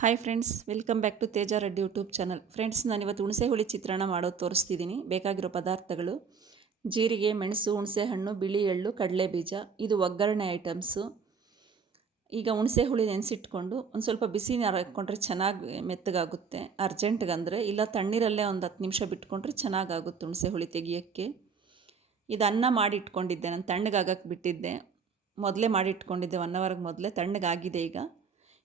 Hi friends, welcome back to Teja Reddy YouTube channel. Friends, ನಾನಿವತ್ತು ಹುಣಸೆ ಹುಳಿ ಚಿತ್ರಾನ್ನ ಮಾಡೋದು ತೋರಿಸ್ತಿದ್ದೀನಿ. ಬೇಕಾಗಿರೋ ಪದಾರ್ಥಗಳು: ಜೀರಿಗೆ, ಮೆಣಸು, ಹುಣಸೆ ಹಣ್ಣು, ಬಿಳಿ ಎಳ್ಳು, ಕಡಲೆ ಬೀಜ. ಇದು ಒಗ್ಗರಣೆ ಐಟಮ್ಸು. ಈಗ ಹುಣಸೆ ಹುಳಿ ನೆನೆಸಿಟ್ಕೊಂಡು ಒಂದು ಸ್ವಲ್ಪ ಬಿಸಿ ನೀರು ಹಾಕ್ಕೊಂಡ್ರೆ ಚೆನ್ನಾಗಿ ಮೆತ್ತಗಾಗುತ್ತೆ. ಅರ್ಜೆಂಟ್ಗಂದರೆ ಇಲ್ಲ ತಣ್ಣೀರಲ್ಲೇ ಒಂದು 10 ನಿಮಿಷ ಬಿಟ್ಕೊಂಡ್ರೆ ಚೆನ್ನಾಗಾಗುತ್ತೆ ಹುಣಸೆ ಹುಳಿ ತೆಗಿಯೋಕ್ಕೆ. ಇದು ಅನ್ನ ಮಾಡಿ ಇಟ್ಕೊಂಡಿದ್ದೆ, ನಾನು ತಣ್ಣಗಾಗಕ್ಕೆ ಬಿಟ್ಟಿದ್ದೆ. ಮೊದಲೇ ಮಾಡಿ ಇಟ್ಕೊಂಡಿದ್ದೆ, 1 ಅವರ್ಗೆ ಮೊದಲೇ. ತಣ್ಣಗಾಗಿದೆ ಈಗ.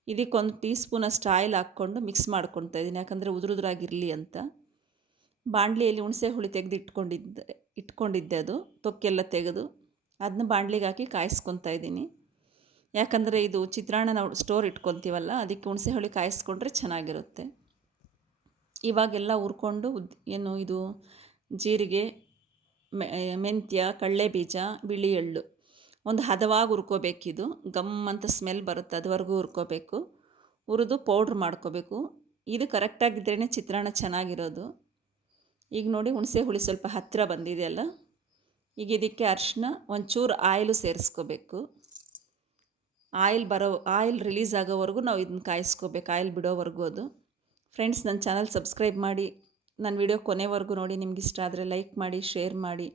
ಇದಕ್ಕೊಂದು ಟೀ ಸ್ಪೂನಷ್ಟು ಆಯಿಲ್ ಹಾಕ್ಕೊಂಡು ಮಿಕ್ಸ್ ಮಾಡ್ಕೊತಾ ಇದ್ದೀನಿ, ಯಾಕಂದರೆ ಉದುರುದ್ರಾಗಿರಲಿ ಅಂತ. ಬಾಣಲಿಯಲ್ಲಿ ಹುಣಸೆ ಹುಳಿ ತೆಗೆದು ಇಟ್ಕೊಂಡಿದ್ದೆ, ಅದು ತೊಕ್ಕೆಲ್ಲ ತೆಗೆದು ಅದನ್ನ ಬಾಣಲಿಗೆ ಹಾಕಿ ಕಾಯಿಸ್ಕೊತಾ ಇದ್ದೀನಿ. ಯಾಕಂದರೆ ಇದು ಚಿತ್ರಾನ್ನ ನಾವು ಸ್ಟೋರ್ ಇಟ್ಕೊತೀವಲ್ಲ, ಅದಕ್ಕೆ ಹುಣಸೆ ಹುಳಿ ಕಾಯಿಸ್ಕೊಂಡ್ರೆ ಚೆನ್ನಾಗಿರುತ್ತೆ. ಇವಾಗೆಲ್ಲ ಹುರ್ಕೊಂಡು ಇದು ಜೀರಿಗೆ, ಮೆಂತ್ಯ, ಕಡಲೆ ಬೀಜ, ಬಿಳಿ ಎಳ್ಳು ಒಂದು ಹದವಾಗಿ ಹುರ್ಕೋಬೇಕಿದು. ಗಮ್ ಅಂತ ಸ್ಮೆಲ್ ಬರುತ್ತೆ, ಅದುವರೆಗೂ ಹುರ್ಕೋಬೇಕು. ಹುರಿದು ಪೌಡ್ರ್ ಮಾಡ್ಕೋಬೇಕು. ಇದು ಕರೆಕ್ಟಾಗಿದ್ರೇ ಚಿತ್ರಾನ್ನ ಚೆನ್ನಾಗಿರೋದು. ಈಗ ನೋಡಿ, ಹುಣಸೆ ಹುಳಿ ಸ್ವಲ್ಪ ಹತ್ತಿರ ಬಂದಿದೆಯಲ್ಲ. ಈಗ ಇದಕ್ಕೆ ಅರಿಶಿನ, ಒಂಚೂರು ಆಯಿಲು ಸೇರಿಸ್ಕೋಬೇಕು. ಆಯಿಲ್ ರಿಲೀಸ್ ಆಗೋವರೆಗೂ ನಾವು ಇದನ್ನ ಕಾಯಿಸ್ಕೋಬೇಕು, ಆಯಿಲ್ ಬಿಡೋವರೆಗೂ ಅದು. ಫ್ರೆಂಡ್ಸ್, ನನ್ನ ಚಾನಲ್ ಸಬ್ಸ್ಕ್ರೈಬ್ ಮಾಡಿ, ನನ್ನ ವಿಡಿಯೋ ಕೊನೆವರೆಗೂ ನೋಡಿ. ನಿಮ್ಗೆ ಇಷ್ಟ ಆದರೆ ಲೈಕ್ ಮಾಡಿ, ಶೇರ್ ಮಾಡಿ,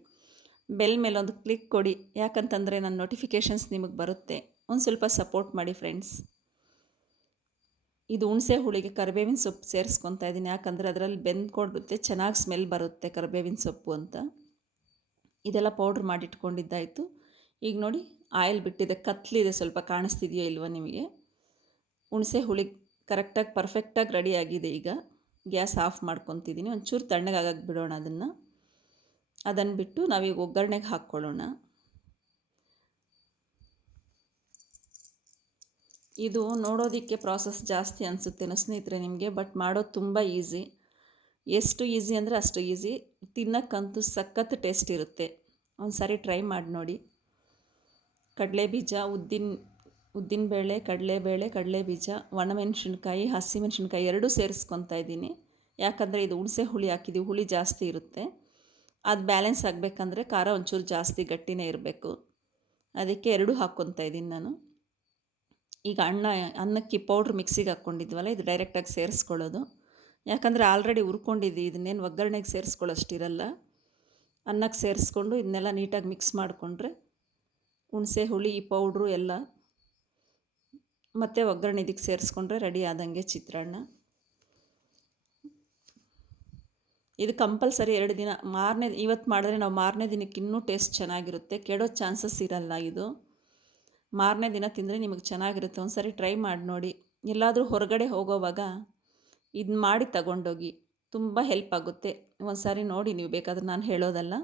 ಬೆಲ್ ಮೇಲೆ ಒಂದು ಕ್ಲಿಕ್ ಕೊಡಿ, ಯಾಕಂತಂದರೆ ನನ್ನ ನೋಟಿಫಿಕೇಷನ್ಸ್ ನಿಮಗೆ ಬರುತ್ತೆ. ಒಂದು ಸ್ವಲ್ಪ ಸಪೋರ್ಟ್ ಮಾಡಿ ಫ್ರೆಂಡ್ಸ್. ಇದು ಹುಣಸೆ ಹುಳಿಗೆ ಕರಿಬೇವಿನ ಸೊಪ್ಪು ಸೇರಿಸ್ಕೊತಾ ಇದ್ದೀನಿ, ಯಾಕಂದರೆ ಅದರಲ್ಲಿ ಬೆಂದ್ಕೊಡುತ್ತೆ, ಚೆನ್ನಾಗಿ ಸ್ಮೆಲ್ ಬರುತ್ತೆ ಕರಿಬೇವಿನ ಸೊಪ್ಪು ಅಂತ. ಇದೆಲ್ಲ ಪೌಡ್ರ್ ಮಾಡಿಟ್ಕೊಂಡಿದ್ದಾಯಿತು. ಈಗ ನೋಡಿ, ಆಯಿಲ್ ಬಿಟ್ಟಿದೆ, ಕತ್ಲಿದೆ, ಸ್ವಲ್ಪ ಕಾಣಿಸ್ತಿದೆಯೋ ಇಲ್ವೋ ನಿಮಗೆ. ಹುಣಸೆ ಹುಳಿ ಕರೆಕ್ಟಾಗಿ ಪರ್ಫೆಕ್ಟಾಗಿ ರೆಡಿಯಾಗಿದೆ. ಈಗ ಗ್ಯಾಸ್ ಆಫ್ ಮಾಡ್ಕೊತಿದ್ದೀನಿ. ಒಂಚೂರು ತಣ್ಣಗಾಗಕ್ಕೆ ಬಿಡೋಣ ಅದನ್ನು ಬಿಟ್ಟು ನಾವೀಗ ಒಗ್ಗರಣೆಗೆ ಹಾಕ್ಕೊಳ್ಳೋಣ. ಇದು ನೋಡೋದಕ್ಕೆ ಪ್ರಾಸೆಸ್ ಜಾಸ್ತಿ ಅನಿಸುತ್ತೇನೋ ಸ್ನೇಹಿತರೆ ನಿಮಗೆ, ಬಟ್ ಮಾಡೋದು ತುಂಬ ಈಸಿ. ಎಷ್ಟು ಈಸಿ ಅಂದರೆ ಅಷ್ಟು ಈಸಿ. ತಿನ್ನೋಕ್ಕಂತೂ ಸಖತ್ ಟೇಸ್ಟ್ ಇರುತ್ತೆ. ಒಂದು ಸಾರಿ ಟ್ರೈ ಮಾಡಿ ನೋಡಿ. ಕಡಲೆ ಬೀಜ, ಉದ್ದಿನಬೇಳೆ, ಕಡಲೆಬೇಳೆ, ಕಡಲೆ ಬೀಜ, ಒಣಮೆಣಸಿನ್ಕಾಯಿ, ಹಸಿಮೆಣಸಿನ್ಕಾಯಿ ಎರಡೂ ಸೇರಿಸ್ಕೊತಾ ಇದ್ದೀನಿ. ಯಾಕಂದರೆ ಇದು ಹುಣಸೆ ಹುಳಿ ಹಾಕಿದ್ದೀವಿ, ಹುಳಿ ಜಾಸ್ತಿ ಇರುತ್ತೆ. ಅದು ಬ್ಯಾಲೆನ್ಸ್ ಆಗಬೇಕಂದ್ರೆ ಖಾರ ಒಂಚೂರು ಜಾಸ್ತಿ ಗಟ್ಟಿನೇ ಇರಬೇಕು. ಅದಕ್ಕೆ ಎರಡೂ ಹಾಕ್ಕೊತಾ ಇದ್ದೀನಿ ನಾನು. ಈಗ ಅನ್ನಕ್ಕೆ ಪೌಡ್ರ್ ಮಿಕ್ಸಿಗೆ ಹಾಕ್ಕೊಂಡಿದ್ವಲ್ಲ, ಇದು ಡೈರೆಕ್ಟಾಗಿ ಸೇರಿಸ್ಕೊಳ್ಳೋದು. ಯಾಕಂದರೆ ಆಲ್ರೆಡಿ ಹುರ್ಕೊಂಡಿದ್ದು, ಇದನ್ನೇನು ಒಗ್ಗರಣೆಗೆ ಸೇರಿಸ್ಕೊಳ್ಳೋಷ್ಟಿರಲ್ಲ. ಅನ್ನಕ್ಕೆ ಸೇರಿಸ್ಕೊಂಡು ಇದನ್ನೆಲ್ಲ ನೀಟಾಗಿ ಮಿಕ್ಸ್ ಮಾಡಿಕೊಂಡ್ರೆ ಹುಣಸೆ ಹುಳಿ, ಈ ಪೌಡ್ರು ಎಲ್ಲ ಮತ್ತು ಒಗ್ಗರಣೆ ಇದಕ್ಕೆ ಸೇರಿಸ್ಕೊಂಡ್ರೆ ರೆಡಿ ಆದಂಗೆ ಚಿತ್ರಾನ್ನ. ಇದು ಕಂಪಲ್ಸರಿ 2 ದಿನ, ಇವತ್ತು ಮಾಡಿದ್ರೆ ನಾವು ಮಾರನೇ ದಿನಕ್ಕೆ ಇನ್ನೂ ಟೇಸ್ಟ್ ಚೆನ್ನಾಗಿರುತ್ತೆ, ಕೆಡೋ ಚಾನ್ಸಸ್ ಇರಲ್ಲ. ಇದು ಮಾರನೇ ದಿನ ತಿಂದರೆ ನಿಮಗೆ ಚೆನ್ನಾಗಿರುತ್ತೆ. ಒಂದು ಸಾರಿ ಟ್ರೈ ಮಾಡಿ ನೋಡಿ. ಎಲ್ಲಾದರೂ ಹೊರಗಡೆ ಹೋಗೋವಾಗ ಇದನ್ನ ಮಾಡಿ ತಗೊಂಡೋಗಿ, ತುಂಬ ಹೆಲ್ಪ್ ಆಗುತ್ತೆ. ಒಂದು ಸಾರಿ ನೋಡಿ ನೀವು, ಬೇಕಾದ್ರೆ ನಾನು ಹೇಳೋದಲ್ಲ.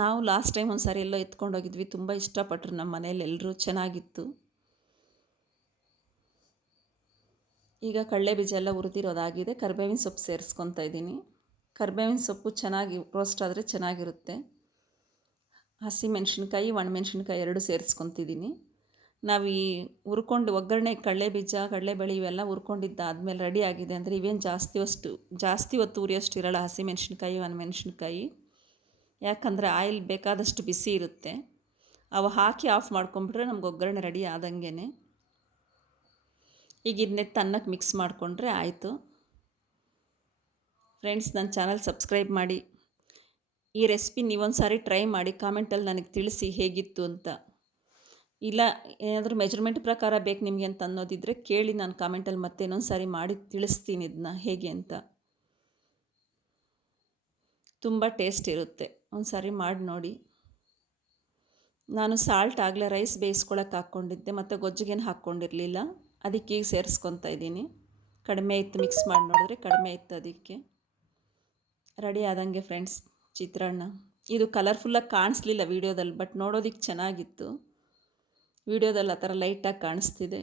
ನಾವು ಲಾಸ್ಟ್ ಟೈಮ್ ಒಂದು ಸಾರಿ ಎಲ್ಲೋ ಎತ್ಕೊಂಡೋಗಿದ್ವಿ, ತುಂಬ ಇಷ್ಟಪಟ್ಟರು ನಮ್ಮ ಮನೇಲಿ ಎಲ್ಲರೂ, ಚೆನ್ನಾಗಿತ್ತು. ಈಗ ಕಡಲೆ ಬೀಜ ಎಲ್ಲ ಹುರಿದಿರೋದಾಗಿದೆ. ಕರಿಬೇವಿನ ಸೊಪ್ಪು ಸೇರಿಸ್ಕೊತಾ ಇದ್ದೀನಿ. ಕರಿಬೇವಿನ ಸೊಪ್ಪು ಚೆನ್ನಾಗಿ ರೋಸ್ಟ್ ಆದರೆ ಚೆನ್ನಾಗಿರುತ್ತೆ. ಹಸಿಮೆಣ್ಸಿನ್ಕಾಯಿ, ಒಣಮೆಣ್ಸಿನ್ಕಾಯಿ ಎರಡೂ ಸೇರಿಸ್ಕೊತಿದ್ದೀನಿ. ನಾವು ಈ ಹುರ್ಕೊಂಡು ಒಗ್ಗರಣೆ ಕಡಲೆ ಬೀಜ, ಕಡಲೆಬೇಳೆ ಇವೆಲ್ಲ ಹುರ್ಕೊಂಡಿದ್ದಾದಮೇಲೆ ರೆಡಿ ಆಗಿದೆ ಅಂದರೆ ಇವೇನು ಜಾಸ್ತಿ ಹೊತ್ತು ಉರಿಯೋಷ್ಟು ಇರೋಲ್ಲ ಹಸಿಮೆಣ್ಸಿನ್ಕಾಯಿ, ಒಣಮೆಣ್ಸಿನ್ಕಾಯಿ. ಯಾಕಂದರೆ ಆಯಿಲ್ ಬೇಕಾದಷ್ಟು ಬಿಸಿ ಇರುತ್ತೆ. ಅವು ಹಾಕಿ ಆಫ್ ಮಾಡ್ಕೊಂಬಿಟ್ರೆ ನಮ್ಗೆ ಒಗ್ಗರಣೆ ರೆಡಿ ಆದಂಗೆ. ಈಗ ಇದನ್ನೆತ್ತು ಅನ್ನಕ್ಕೆ ಮಿಕ್ಸ್ ಮಾಡಿಕೊಂಡ್ರೆ ಆಯಿತು. ಫ್ರೆಂಡ್ಸ್, ನನ್ನ ಚಾನಲ್ ಸಬ್ಸ್ಕ್ರೈಬ್ ಮಾಡಿ. ಈ ರೆಸಿಪಿ ನೀವೊಂದು ಸಾರಿ ಟ್ರೈ ಮಾಡಿ, ಕಾಮೆಂಟಲ್ಲಿ ನನಗೆ ತಿಳಿಸಿ ಹೇಗಿತ್ತು ಅಂತ. ಇಲ್ಲ ಏನಾದರೂ ಮೆಜರ್ಮೆಂಟ್ ಪ್ರಕಾರ ಬೇಕು ನಿಮಗೆ ಅಂತ ಅನ್ನೋದಿದ್ದರೆ ಕೇಳಿ, ನಾನು ಕಾಮೆಂಟಲ್ಲಿ ಮತ್ತೆ ಇನ್ನೊಂದು ಸಾರಿ ಮಾಡಿ ತಿಳಿಸ್ತೀನಿ ಇದನ್ನ ಹೇಗೆ ಅಂತ. ತುಂಬ ಟೇಸ್ಟ್ ಇರುತ್ತೆ, ಒಂದು ಸಾರಿ ಮಾಡಿ ನೋಡಿ. ನಾನು ಸಾಲ್ಟ್ ಆಗಲೇ ರೈಸ್ ಬೇಯಿಸ್ಕೊಳಕ್ಕೆ ಹಾಕ್ಕೊಂಡಿದ್ದೆ, ಮತ್ತು ಗೊಜ್ಜಿಗೇನು ಹಾಕ್ಕೊಂಡಿರಲಿಲ್ಲ. ಅದಕ್ಕೆ ಈಗ ಸೇರಿಸ್ಕೊತಾ ಇದ್ದೀನಿ. ಕಡಿಮೆ ಇತ್ತು, ಮಿಕ್ಸ್ ಮಾಡಿ ನೋಡಿದ್ರೆ ಕಡಿಮೆ ಇತ್ತು. ಅದಕ್ಕೆ ರೆಡಿ ಆದಂಗೆ ಫ್ರೆಂಡ್ಸ್ ಚಿತ್ರಾನ್ನ. ಇದು ಕಲರ್ಫುಲ್ಲಾಗಿ ಕಾಣಿಸ್ಲಿಲ್ಲ ವೀಡಿಯೋದಲ್ಲಿ, ಬಟ್ ನೋಡೋದಕ್ಕೆ ಚೆನ್ನಾಗಿತ್ತು. ವೀಡಿಯೋದಲ್ಲಿ ಆ ಥರ ಲೈಟಾಗಿ ಕಾಣಿಸ್ತಿದೆ.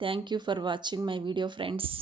Thank you for watching my video friends.